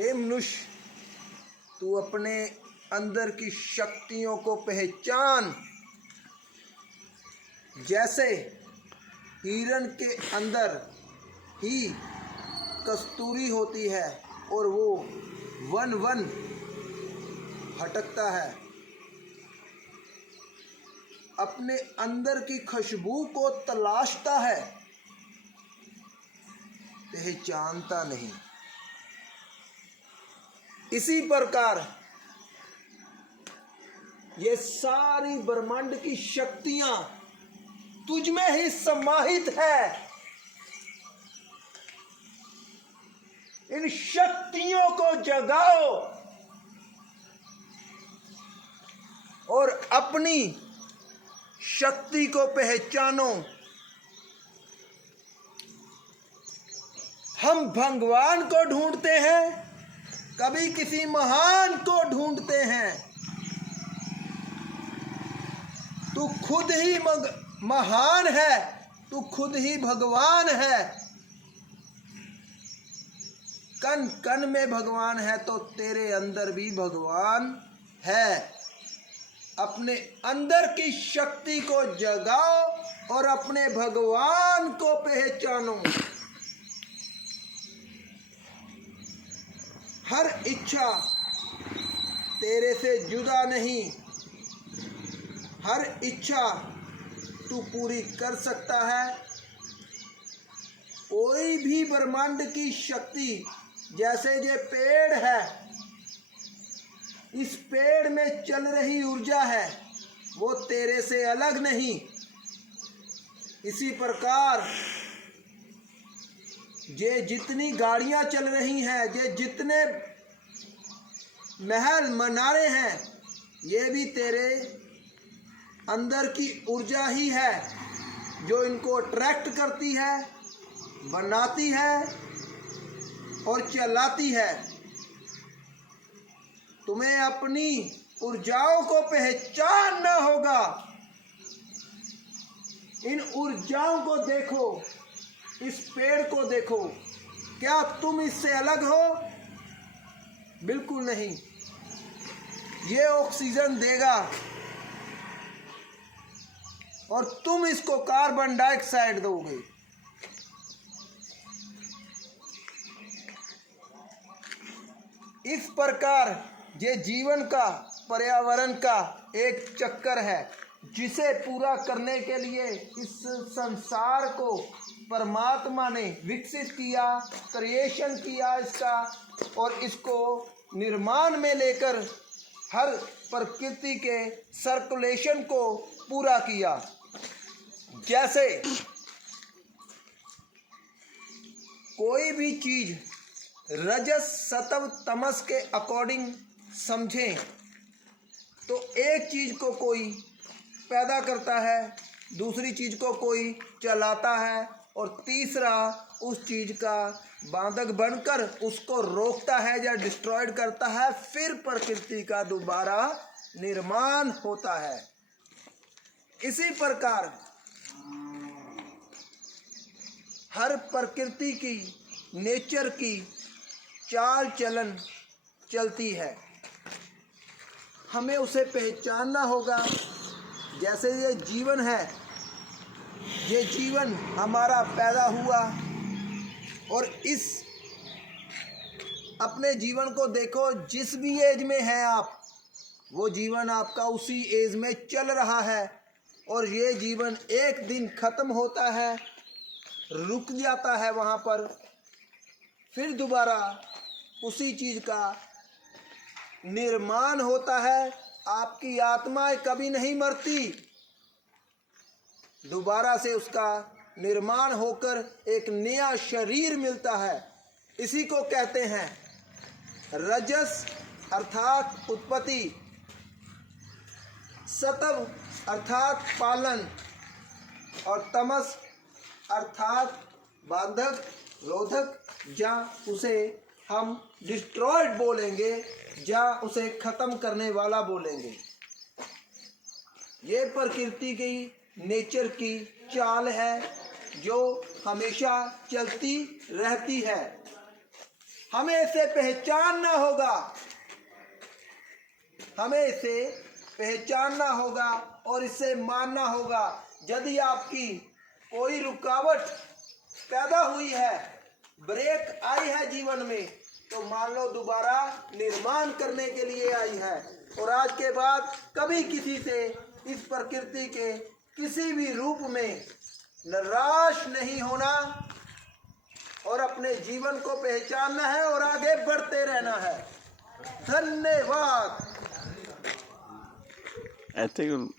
हे मनुष्य, तू अपने अंदर की शक्तियों को पहचान। जैसे हिरण के अंदर ही कस्तूरी होती है और वो वन वन भटकता है, अपने अंदर की खुशबू को तलाशता है, पहचानता नहीं। इसी प्रकार ये सारी ब्रह्मांड की शक्तियां तुझ में ही समाहित है। इन शक्तियों को जगाओ और अपनी शक्ति को पहचानो। हम भगवान को ढूंढते हैं, कभी किसी महान को ढूंढते हैं। तू खुद ही महान है, तू खुद ही भगवान है। कण कण में भगवान है तो तेरे अंदर भी भगवान है। अपने अंदर की शक्ति को जगाओ और अपने भगवान को पहचानो। हर इच्छा तेरे से जुदा नहीं, हर इच्छा तू पूरी कर सकता है। कोई भी ब्रह्मांड की शक्ति, जैसे ये पेड़ है, इस पेड़ में चल रही ऊर्जा है, वो तेरे से अलग नहीं। इसी प्रकार ये जितनी गाड़ियां चल रही हैं, ये जितने महल मनारे हैं, ये भी तेरे अंदर की ऊर्जा ही है जो इनको अट्रैक्ट करती है, बनाती है और चलाती है। तुम्हें अपनी ऊर्जाओं को पहचानना होगा। इन ऊर्जाओं को देखो, इस पेड़ को देखो, क्या तुम इससे अलग हो? बिल्कुल नहीं। ये ऑक्सीजन देगा और तुम इसको कार्बन डाइऑक्साइड दोगे। इस प्रकार ये जीवन का, पर्यावरण का एक चक्कर है, जिसे पूरा करने के लिए इस संसार को परमात्मा ने विकसित किया, क्रिएशन किया इसका, और इसको निर्माण में लेकर हर प्रकृति के सर्कुलेशन को पूरा किया। जैसे कोई भी चीज रजस सत्व तमस के अकॉर्डिंग समझें तो एक चीज को कोई पैदा करता है, दूसरी चीज को कोई चलाता है, और तीसरा उस चीज का बाधक बनकर उसको रोकता है या डिस्ट्रॉयड करता है। फिर प्रकृति का दोबारा निर्माण होता है। इसी प्रकार हर प्रकृति की, नेचर की चाल चलन चलती है, हमें उसे पहचानना होगा। जैसे ये जीवन है, ये जीवन हमारा पैदा हुआ, और इस अपने जीवन को देखो, जिस भी एज में हैं आप, वो जीवन आपका उसी एज में चल रहा है, और ये जीवन एक दिन खत्म होता है, रुक जाता है वहाँ पर, फिर दोबारा उसी चीज़ का निर्माण होता है। आपकी आत्मा कभी नहीं मरती, दोबारा से उसका निर्माण होकर एक नया शरीर मिलता है। इसी को कहते हैं रजस अर्थात उत्पत्ति, सत्व अर्थात पालन, और तमस अर्थात बाधक, रोधक, या उसे हम डिस्ट्रॉयड बोलेंगे, या उसे खत्म करने वाला बोलेंगे। ये प्रकृति की, नेचर की चाल है जो हमेशा चलती रहती है। हमें इसे पहचानना होगा, हमें इसे पहचानना होगा और इसे मानना होगा। यदि आपकी कोई रुकावट पैदा हुई है, ब्रेक आई है जीवन में, तो मान लो दोबारा निर्माण करने के लिए आई है। और आज के बाद कभी किसी से इस प्रकृति के किसी भी रूप में निराश नहीं होना और अपने जीवन को पहचानना है और आगे बढ़ते रहना है। धन्यवाद। I think